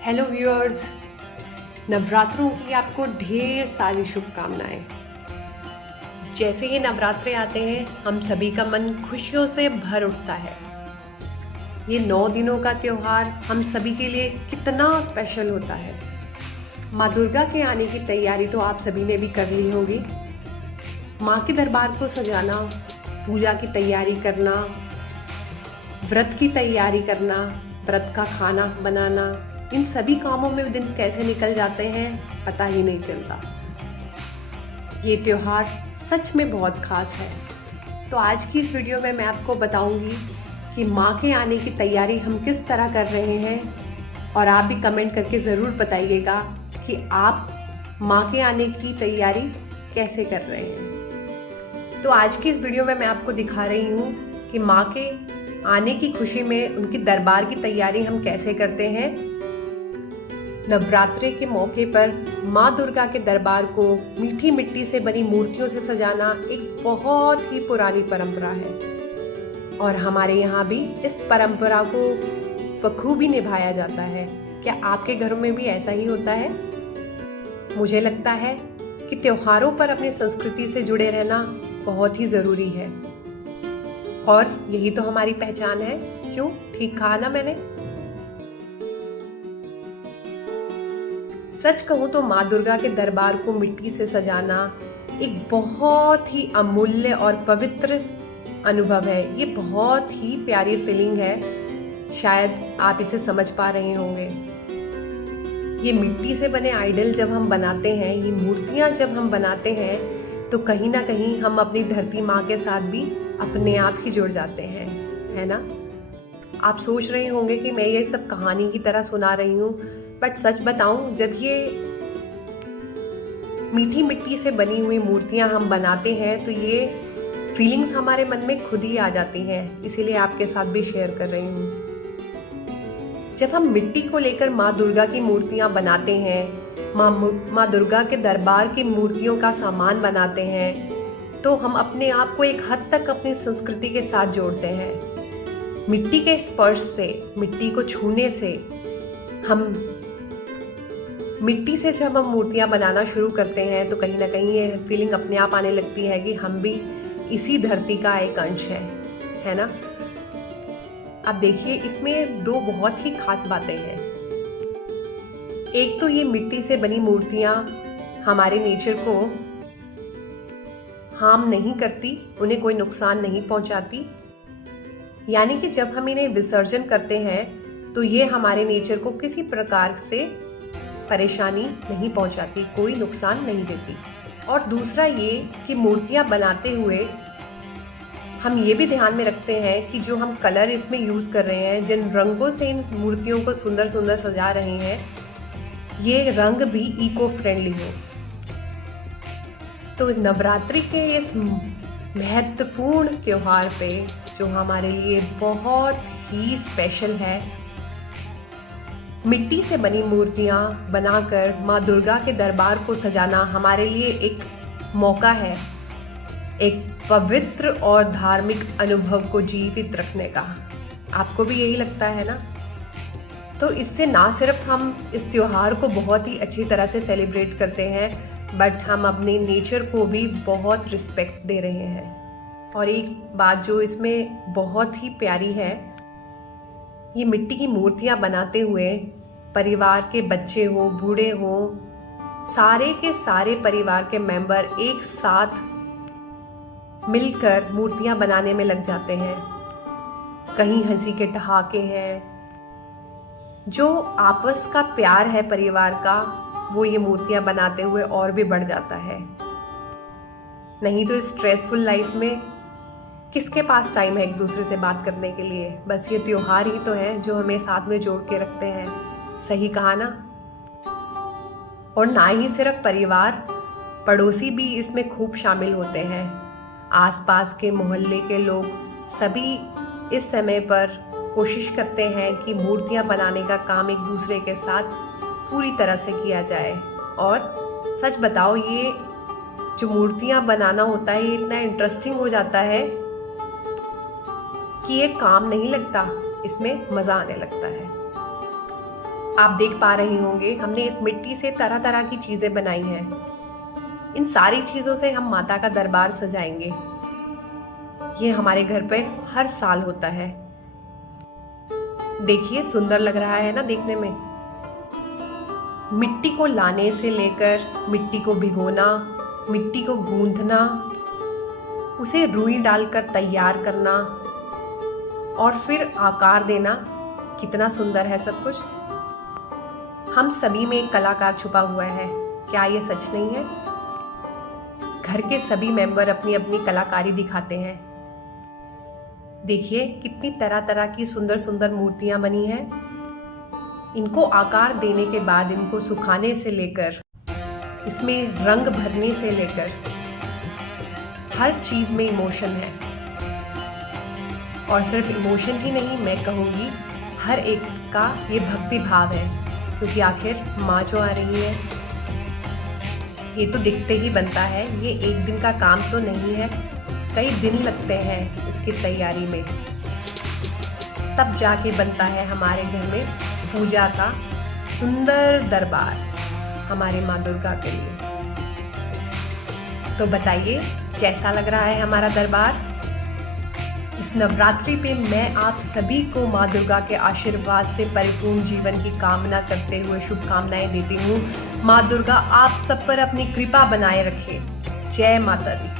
Hello viewers, नवरात्रों की आपको ढेर सारी शुभकामनाएं। जैसे ही नवरात्रे आते हैं हम सभी का मन खुशियों से भर उठता है। ये 9 दिनों का त्यौहार हम सभी के लिए कितना स्पेशल होता है। माँ दुर्गा के आने की तैयारी तो आप सभी ने भी कर ली होगी। माँ के दरबार को सजाना, पूजा की तैयारी करना, व्रत की तैयारी करना, व्रत का खाना बनाना, इन सभी कामों में दिन कैसे निकल जाते हैं पता ही नहीं चलता। ये त्यौहार सच में बहुत खास है। तो आज की इस वीडियो में मैं आपको बताऊंगी कि माँ के आने की तैयारी हम किस तरह कर रहे हैं, और आप भी कमेंट करके ज़रूर बताइएगा कि आप माँ के आने की तैयारी कैसे कर रहे हैं। तो आज की इस वीडियो में मैं आपको दिखा रही हूँ कि माँ के आने की खुशी में उनकी दरबार की तैयारी हम कैसे करते हैं। नवरात्रे के मौके पर माँ दुर्गा के दरबार को मीठी मिट्टी से बनी मूर्तियों से सजाना एक बहुत ही पुरानी परंपरा है, और हमारे यहाँ भी इस परंपरा को बखूबी निभाया जाता है। क्या आपके घरों में भी ऐसा ही होता है? मुझे लगता है कि त्योहारों पर अपनी संस्कृति से जुड़े रहना बहुत ही ज़रूरी है, और यही तो हमारी पहचान है। क्यों? ठीक कहा ना मैंने? सच कहूँ तो माँ दुर्गा के दरबार को मिट्टी से सजाना एक बहुत ही अमूल्य और पवित्र अनुभव है। ये बहुत ही प्यारी फीलिंग है। शायद आप इसे समझ पा रहे होंगे। ये मिट्टी से बने आइडल जब हम बनाते हैं, ये मूर्तियाँ जब हम बनाते हैं, तो कहीं ना कहीं हम अपनी धरती माँ के साथ भी अपने आप ही जुड़ जाते हैं, है ना? आप सोच रहे होंगे कि मैं ये सब कहानी की तरह सुना रही हूँ, बट सच बताऊं, जब ये मीठी मिट्टी से बनी हुई मूर्तियां हम बनाते हैं तो ये फीलिंग्स हमारे मन में खुद ही आ जाती हैं। इसीलिए आपके साथ भी शेयर कर रही हूँ। जब हम मिट्टी को लेकर माँ दुर्गा की मूर्तियां बनाते हैं, माँ दुर्गा के दरबार की मूर्तियों का सामान बनाते हैं, तो हम अपने आप को एक हद तक अपनी संस्कृति के साथ जोड़ते हैं। मिट्टी के स्पर्श से, मिट्टी को छूने से, हम मिट्टी से जब हम मूर्तियाँ बनाना शुरू करते हैं तो कहीं ना कहीं ये फीलिंग अपने आप आने लगती है कि हम भी इसी धरती का एक अंश है ना? अब देखिए, इसमें दो बहुत ही खास बातें हैं। एक तो ये मिट्टी से बनी मूर्तियाँ हमारे नेचर को हार्म नहीं करती, उन्हें कोई नुकसान नहीं पहुँचाती। यानी कि जब हम इन्हें विसर्जन करते हैं तो ये हमारे नेचर को किसी प्रकार से परेशानी नहीं पहुंचाती, कोई नुकसान नहीं देती। और दूसरा ये कि मूर्तियां बनाते हुए हम ये भी ध्यान में रखते हैं कि जो हम कलर इसमें यूज़ कर रहे हैं, जिन रंगों से इन मूर्तियों को सुंदर सुंदर सजा रहे हैं, ये रंग भी इको फ्रेंडली हो। तो नवरात्रि के इस महत्वपूर्ण त्योहार पे, जो हमारे लिए बहुत ही स्पेशल है, मिट्टी से बनी मूर्तियाँ बनाकर माँ दुर्गा के दरबार को सजाना हमारे लिए एक मौका है, एक पवित्र और धार्मिक अनुभव को जीवित रखने का। आपको भी यही लगता है ना? तो इससे ना सिर्फ हम इस त्योहार को बहुत ही अच्छी तरह से सेलिब्रेट करते हैं, बट हम अपने नेचर को भी बहुत रिस्पेक्ट दे रहे हैं। और एक बात जो इसमें बहुत ही प्यारी है, ये मिट्टी की मूर्तियाँ बनाते हुए परिवार के बच्चे हो, बूढ़े हो, सारे के सारे परिवार के मेंबर एक साथ मिलकर मूर्तियाँ बनाने में लग जाते हैं। कहीं हंसी के ठहाके हैं, जो आपस का प्यार है परिवार का, वो ये मूर्तियाँ बनाते हुए और भी बढ़ जाता है। नहीं तो स्ट्रेसफुल लाइफ में किसके पास टाइम है एक दूसरे से बात करने के लिए? बस ये त्योहार ही तो है जो हमें साथ में जोड़ के रखते हैं। सही कहा ना? और ना ही सिर्फ परिवार, पड़ोसी भी इसमें खूब शामिल होते हैं। आसपास के मोहल्ले के लोग सभी इस समय पर कोशिश करते हैं कि मूर्तियां बनाने का काम एक दूसरे के साथ पूरी तरह से किया जाए। और सच बताओ, ये जो मूर्तियां बनाना होता है, ये इतना इंटरेस्टिंग हो जाता है कि ये काम नहीं लगता, इसमें मज़ा आने लगता है। आप देख पा रहे होंगे हमने इस मिट्टी से तरह तरह की चीज़ें बनाई हैं। इन सारी चीज़ों से हम माता का दरबार सजाएंगे। ये हमारे घर पे हर साल होता है। देखिए सुंदर लग रहा है ना देखने में। मिट्टी को लाने से लेकर मिट्टी को भिगोना, मिट्टी को गूंथना, उसे रुई डालकर तैयार करना और फिर आकार देना, कितना सुंदर है सब कुछ। हम सभी में एक कलाकार छुपा हुआ है, क्या ये सच नहीं है? घर के सभी मेंबर अपनी अपनी कलाकारी दिखाते हैं। देखिए कितनी तरह तरह की सुंदर सुंदर मूर्तियां बनी हैं। इनको आकार देने के बाद इनको सुखाने से लेकर इसमें रंग भरने से लेकर हर चीज़ में इमोशन है। और सिर्फ इमोशन ही नहीं, मैं कहूँगी हर एक का ये भक्ति भाव है, क्योंकि आखिर माँ जो आ रही है। ये तो दिखते ही बनता है, ये एक दिन का काम तो नहीं है, कई दिन लगते हैं इसकी तैयारी में, तब जाके बनता है हमारे घर में पूजा का सुंदर दरबार हमारे माँ दुर्गा के लिए। तो बताइए कैसा लग रहा है हमारा दरबार? इस नवरात्रि पे मैं आप सभी को माँ दुर्गा के आशीर्वाद से परिपूर्ण जीवन की कामना करते हुए शुभकामनाएं देती हूँ। माँ दुर्गा आप सब पर अपनी कृपा बनाए रखे। जय माता दी।